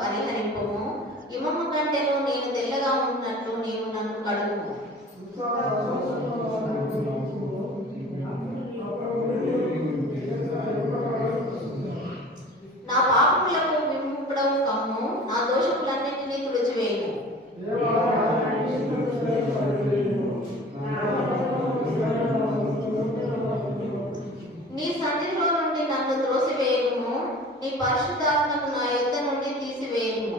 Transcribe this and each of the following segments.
పరిహరింపుము. హిమము కంటేను నేను తెల్లగా ఉన్నట్లు నీవు నన్ను కడుగుము. నా పాపములకు విముక్తుడవు కమ్ము, నా దోషములన్నింటినీ తుడిచివేయము. నీ సన్నిధిలో నుండి నన్ను త్రోసివేయము, నీ పరిశుద్ధాత్మను నా యొద్ద నుండి తీసివేయము.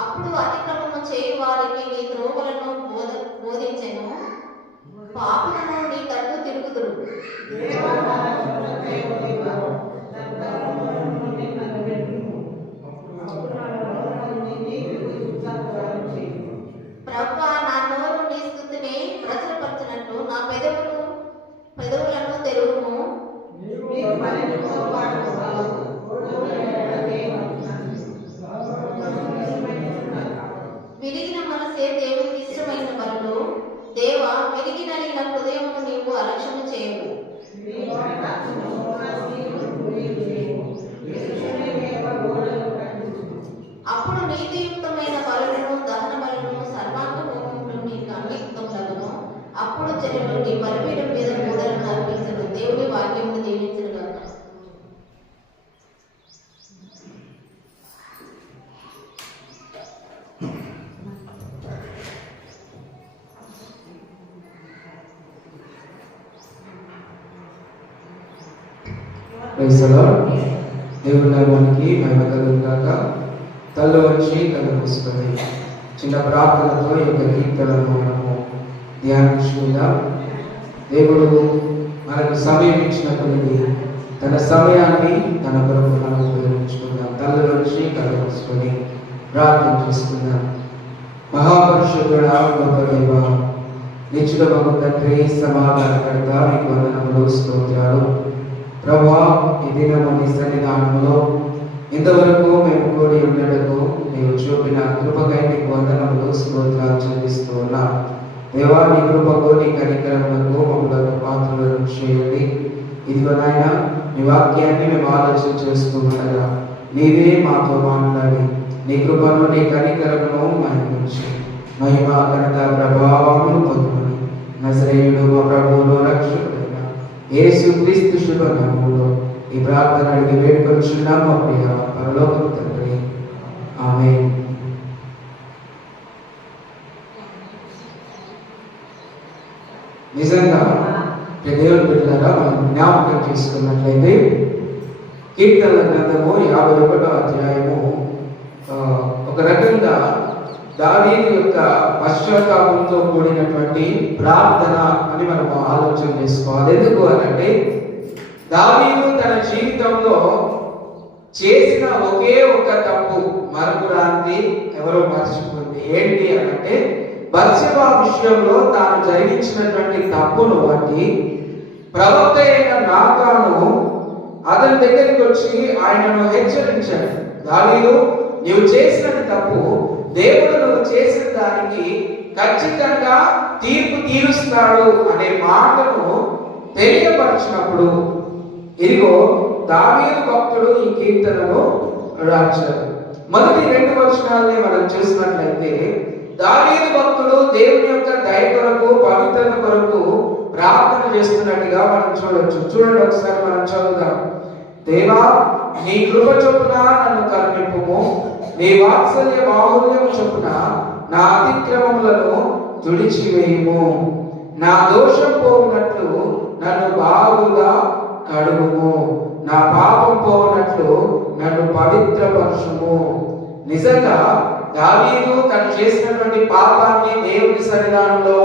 అప్పుడు అతిక్రమము చేయు వారికి నీ త్రోవలను బోధించెను, పాపులను నీ తట్టు తిరుగుదురు. ప్రభువా, నా నోరు నీ స్తుతిని ప్రచురపరచినట్టు నా పెదవులను తెరువుము. విరిగిన మనసే దేవునికి ఇష్టమైన బలులు. దేవా, విరిగి నలిగిన హృదయమును నీవు అలక్ష్యము చేయవు. అప్పుడు నీతియుక్తమైన బలులను, దహన బలులను, సర్వాంగ హోమములు నీకు అంగీకృతములగును. అప్పుడు జనులు నీ బలిపీఠం మీద పూజలను అర్పించను. దేవుని వాక్యమును దీవించును గాక. దేవుని నామానికి మహిమ కలుగును గాక. తల్లు వచ్చి కళ్ళు మూసుకొని చిన్న ప్రార్థనతో ఈ యొక్క కీర్తనను మనము ధ్యానించుకుందాం. దేవుడు మనకు సమయం ఇచ్చినటువంటి తన సమయాన్ని తన కొరకు మనం ఉపయోగించుకుందాం. తల్లు వచ్చి కళ్ళు మూసుకొని ప్రార్థన చేసుకుందాం. మహాపరిశుద్ధుడా, గొప్ప దైవ, నిత్యుడమగు తండ్రి, సమాధానకర్త, నీకు వందనములు, స్తోత్రాలు. ప్రభువా, ఈ దినము నీ సన్నిధానంలో ఇంతవరకు మేము కూడి ఉండటకు నీవు చూపిన కృపకై నీకు వందనములు, స్తోత్రాలు చెల్లిస్తూ ఉన్నాం. దేవా, నీ కృపకు, నీ కనికరములకు మమ్మల్ని పాత్రలను చేయండి. ఇదిగో నాయన, నీ వాక్యాన్ని మేము ఆలోచన చేస్తూ ఉండగా నీవే మాతో మాట్లాడి నీ కృపను, నీ కనికరమును మహిమించి మహిమ, ఘనత, ప్రభావములు పొందుకొని నజరేయుడు మా ప్రభువును రక్షకుడైన యేసుక్రీస్తు శుభ నామములో ఈ ప్రార్థన అడిగి వేడుకొనుచున్నాం మా ప్రియ పరలోకపు తండ్రి, ఆమేన్. నిజంగా దేవుని బిడ్డలారా, మనం జ్ఞాపకం చేసుకున్నట్లయితే కీర్తనల గ్రంథము 51వ అధ్యాయము ఒక రకంగా దావీదు యొక్క పశ్చాత్తాపంతో కూడినటువంటి ప్రార్థన అని మనం ఆలోచన చేసుకోవాలి. ఎందుకు అనంటే, దావీదు తన జీవితంలో చేసిన ఒకే ఒక తప్పు మరపురాంది ఎవరో మర్చిపోయింది. ఏంటి అనంటే, బత్షెబా విషయంలో తాను జరిగించినటువంటి తప్పును బట్టి ప్రవక్త అయిన నాతాను అతని దగ్గరికి వచ్చి ఆయనను హెచ్చరించాడు. దావీదు, నీవు చేసిన తప్పు, దేవుడు నువ్వు చేసిన దానికి ఖచ్చితంగా తీర్పు తీరుస్తాడు అనే మాటను తెలియపరిచినప్పుడు ఇదిగో దావీదు భక్తుడు ఈ కీర్తనను రాశాడు. మొదటి 2 వచనాలని మనం చూసినట్లయితే దావీదు భక్తుడు దేవుని యొక్క దయ కొరకు, పవిత్రత కొరకు ప్రార్థన చేస్తున్నట్టుగా మనం చూడొచ్చు. చూడండి, ఒకసారి మనం చదువుదాం. దేవా, నీ కృప చొప్పున నన్ను కరుణింపుము, నీ వాత్సల్య బాహుల్యం చొప్పున నా అతిక్రమములను తుడిచివేయుము, నా దోషం పోవునట్లు నన్ను బాగుగా కడుగుము, నా పాపం పోవునట్లు నన్ను పవిత్రపరచుము. నిజంగా దావీదు తను చేసినటువంటి పాపాన్ని దేవుని సన్నిధానంలో